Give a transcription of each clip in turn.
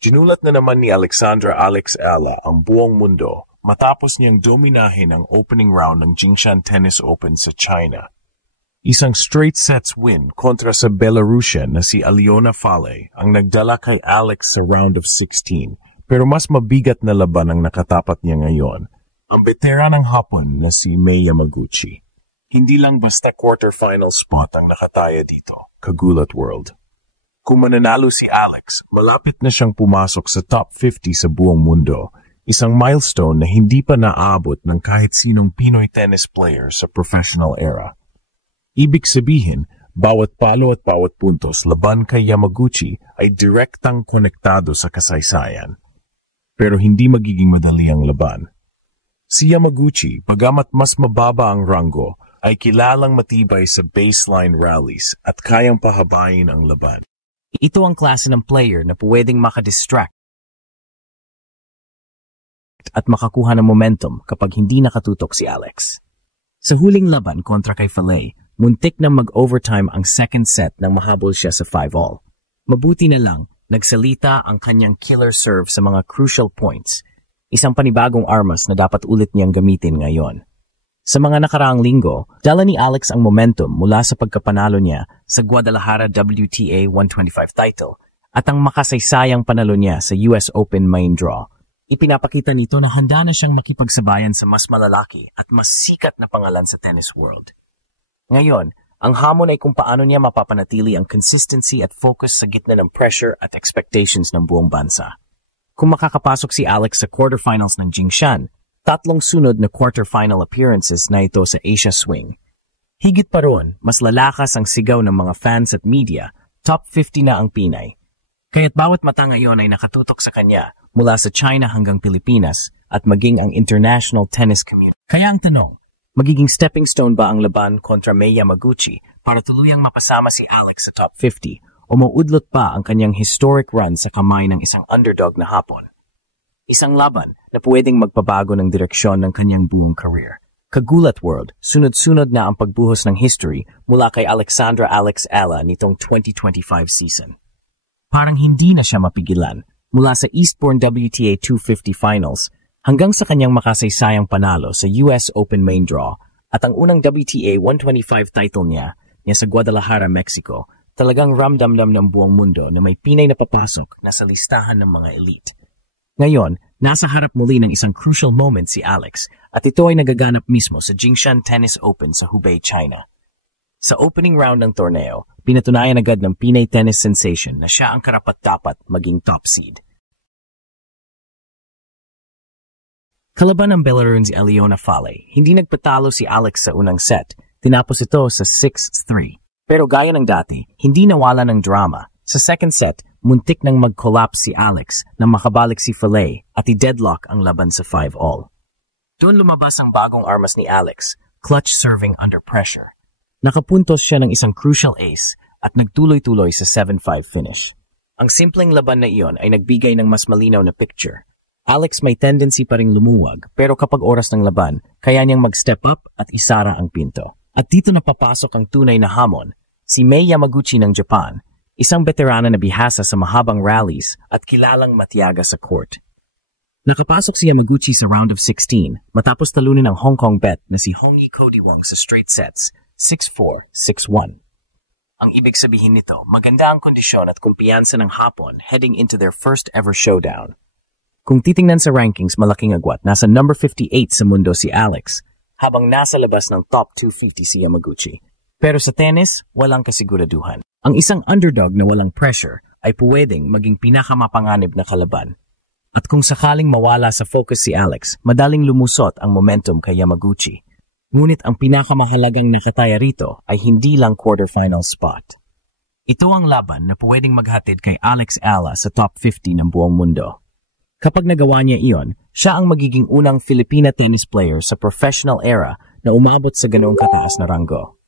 Ginulat na naman ni Alexandra Alex Ala ang buong mundo matapos niyang dominahin ang opening round ng Jingshan Tennis Open sa China. Isang straight sets win kontra sa Belarusian na si Aliona Falle ang nagdala kay Alex sa round of 16, pero mas mabigat na laban ang nakatapat niya ngayon, ang veteranang Hapon na si Mei Yamaguchi. Hindi lang basta quarterfinal spot ang nakataya dito, kagulat world. Kung mananalo si Alex, malapit na siyang pumasok sa top 50 sa buong mundo, isang milestone na hindi pa naaabot ng kahit sinong Pinoy tennis player sa professional era. Ibig sabihin, bawat palo at bawat puntos laban kay Yamaguchi ay direktang konektado sa kasaysayan. Pero hindi magiging madali ang laban. Si Yamaguchi, bagamat mas mababa ang ranggo, ay kilalang matibay sa baseline rallies at kayang pahabain ang laban. Ito ang klase ng player na pwedeng makadistract at makakuha ng momentum kapag hindi nakatutok si Alex. Sa huling laban kontra kay Falle, muntik na mag-overtime ang second set nang mahabol siya sa 5-all. Mabuti na lang, nagsalita ang kanyang killer serve sa mga crucial points, isang panibagong armas na dapat ulit niyang gamitin ngayon. Sa mga nakaraang linggo, dala ni Alex ang momentum mula sa pagkapanalo niya sa Guadalajara WTA 125 title at ang makasaysayang panalo niya sa US Open main draw. Ipinapakita nito na handa na siyang makipagsabayan sa mas malalaki at mas sikat na pangalan sa tennis world. Ngayon, ang hamon ay kung paano niya mapapanatili ang consistency at focus sa gitna ng pressure at expectations ng buong bansa. Kung makakapasok si Alex sa quarterfinals ng Jingshan, tatlong sunod na quarterfinal appearances na ito sa Asia Swing. Higit pa roon, mas lalakas ang sigaw ng mga fans at media, top 50 na ang Pinay. Kaya't bawat mata ngayon ay nakatutok sa kanya mula sa China hanggang Pilipinas at maging ang international tennis community. Kaya ang tanong, magiging stepping stone ba ang laban kontra Mei Yamaguchi para tuluyang mapasama si Alex sa top 50 o mauudlot pa ang kanyang historic run sa kamay ng isang underdog na Hapon? Isang laban na pwedeng magpabago ng direksyon ng kanyang buong career. Kagulat world, sunod-sunod na ang pagbuhos ng history mula kay Alexandra Alex Ala nitong 2025 season. Parang hindi na siya mapigilan mula sa Eastbourne WTA 250 finals hanggang sa kanyang makasaysayang panalo sa US Open main draw at ang unang WTA 125 title niya sa Guadalajara, Mexico, talagang ramdam-dam ng buong mundo na may Pinay na papasok na sa listahan ng mga elite. Ngayon, nasa harap muli ng isang crucial moment si Alex at ito ay nagaganap mismo sa Jingshan Tennis Open sa Hubei, China. Sa opening round ng torneo, pinatunayan agad ng Pinay tennis sensation na siya ang karapat-dapat maging top seed. Kalaban ng Belarusian si Aliona Falle, hindi nagpatalo si Alex sa unang set, tinapos ito sa 6-3. Pero gaya ng dati, hindi nawala ng drama. Sa second set, muntik nang mag-collapse si Alex nang makabalik si Falle at i-deadlock ang laban sa 5-all. Doon lumabas ang bagong armas ni Alex, clutch serving under pressure. Nakapuntos siya ng isang crucial ace at nagtuloy-tuloy sa 7-5 finish. Ang simpleng laban na iyon ay nagbigay ng mas malinaw na picture. Alex may tendency pa ring lumuwag pero kapag oras ng laban, kaya niyang mag-step up at isara ang pinto. At dito na papasok ang tunay na hamon, si Mei Yamaguchi ng Japan, isang veterana na bihasa sa mahabang rallies at kilalang matiyaga sa court. Nakapasok si Yamaguchi sa round of 16 matapos talunin ang Hong Kong bet na si Hongyi Kodiwang sa straight sets, 6-4, 6-1. Ang ibig sabihin nito, maganda ang kondisyon at kumpiyansa ng Hapon heading into their first ever showdown. Kung titingnan sa rankings, malaking agwat, nasa number 58 sa mundo si Alex, habang nasa labas ng top 250 si Yamaguchi. Pero sa tennis, walang kasiguraduhan. Ang isang underdog na walang pressure ay pwedeng maging pinakamapanganib na kalaban. At kung sakaling mawala sa focus si Alex, madaling lumusot ang momentum kay Yamaguchi. Ngunit ang pinakamahalagang nakataya rito ay hindi lang quarterfinal spot. Ito ang laban na pwedeng maghatid kay Alex Ala sa top 50 ng buong mundo. Kapag nagawa niya iyon, siya ang magiging unang Filipina tennis player sa professional era na umabot sa ganoong kataas na ranggo.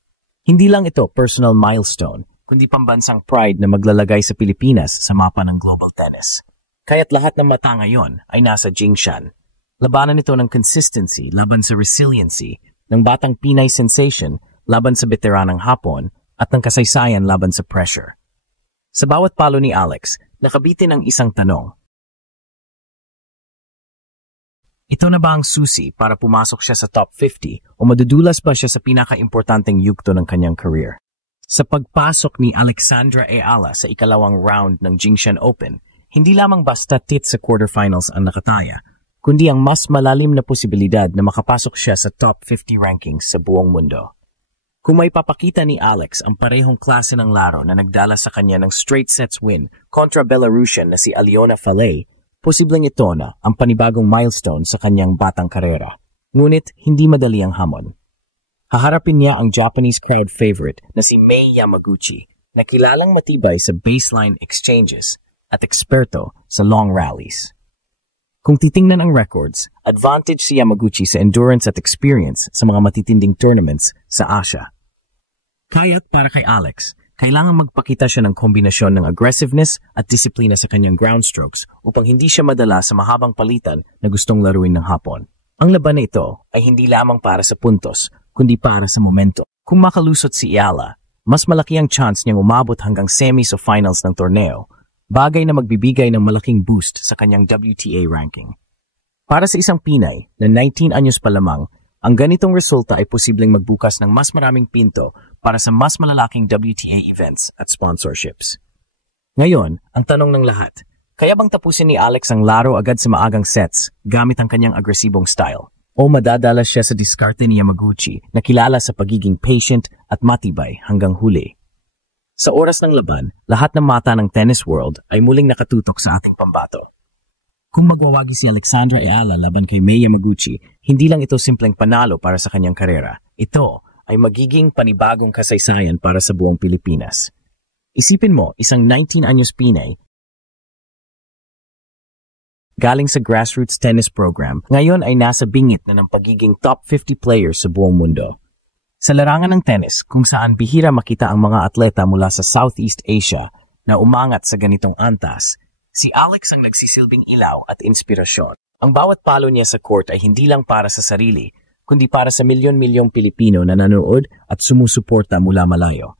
Hindi lang ito personal milestone, kundi pambansang pride na maglalagay sa Pilipinas sa mapa ng global tennis. Kaya't lahat ng mata ngayon ay nasa Jingshan. Labanan ito ng consistency laban sa resiliency, ng batang Pinay sensation laban sa veteranang Hapon at ng kasaysayan laban sa pressure. Sa bawat palo ni Alex, nakabitin ang isang tanong, Ito na ba ang susi para pumasok siya sa top 50 o madudulas ba siya sa pinaka-importanteng yugto ng kanyang career? Sa pagpasok ni Alexandra Ayala sa ikalawang round ng Jingshan Open, hindi lamang basta tit sa quarterfinals ang nakataya, kundi ang mas malalim na posibilidad na makapasok siya sa top 50 rankings sa buong mundo. Kung may papakita ni Alex ang parehong klase ng laro na nagdala sa kanya ng straight sets win kontra Belarusian na si Alyona Falay, posibleng ito na ang panibagong milestone sa kanyang batang karera. Ngunit hindi madali ang hamon. Haharapin niya ang Japanese crowd favorite na si Mei Yamaguchi na kilalang matibay sa baseline exchanges at eksperto sa long rallies. Kung titingnan ang records, advantage si Yamaguchi sa endurance at experience sa mga matitinding tournaments sa Asia. Kaya't para kay Alex, kailangan magpakita siya ng kombinasyon ng aggressiveness at disiplina sa kanyang ground strokes upang hindi siya madala sa mahabang palitan na gustong laruin ng hapon. Ang laban na ito ay hindi lamang para sa puntos, kundi para sa momento. Kung makalusot si Ayala, mas malaki ang chance niyang umabot hanggang semis o finals ng torneo, bagay na magbibigay ng malaking boost sa kanyang WTA ranking. Para sa isang Pinay na 19 anyos pa lamang, ang ganitong resulta ay posibleng magbukas ng mas maraming pinto para sa mas malalaking WTA events at sponsorships. Ngayon, ang tanong ng lahat, kaya bang tapusin ni Alex ang laro agad sa maagang sets gamit ang kanyang agresibong style? O madadala siya sa diskarte ni Yamaguchi na kilala sa pagiging patient at matibay hanggang huli? Sa oras ng laban, lahat ng mata ng tennis world ay muling nakatutok sa ating pambato. Kung magwawagi si Alexandra Ayala laban kay Mei Yamaguchi, hindi lang ito simpleng panalo para sa kanyang karera. Ito ay magiging panibagong kasaysayan para sa buong Pilipinas. Isipin mo, isang 19 anyos Pinay galing sa grassroots tennis program, ngayon ay nasa bingit na ng pagiging top 50 players sa buong mundo. Sa larangan ng tennis, kung saan bihira makita ang mga atleta mula sa Southeast Asia na umangat sa ganitong antas, si Alex ang nagsisilbing ilaw at inspirasyon. Ang bawat palo niya sa court ay hindi lang para sa sarili, kundi para sa milyon-milyong Pilipino na nanood at sumusuporta mula malayo.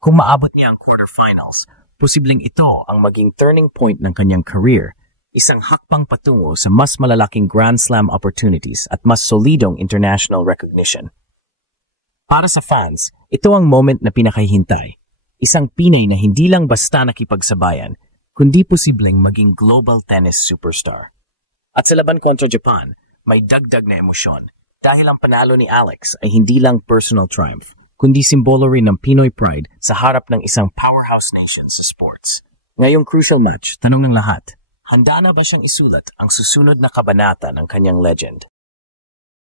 Kung maabot niya ang quarterfinals, posibleng ito ang maging turning point ng kanyang career, isang hakbang patungo sa mas malalaking Grand Slam opportunities at mas solidong international recognition. Para sa fans, ito ang moment na pinakahihintay. Isang Pinay na hindi lang basta nakipagsabayan, kundi posibleng maging global tennis superstar. At sa laban kontra Japan, may dagdag na emosyon dahil ang panalo ni Alex ay hindi lang personal triumph, kundi simbolo rin ng Pinoy pride sa harap ng isang powerhouse nation sa sports. Ngayong crucial match, tanong ng lahat, handa na ba siyang isulat ang susunod na kabanata ng kanyang legend?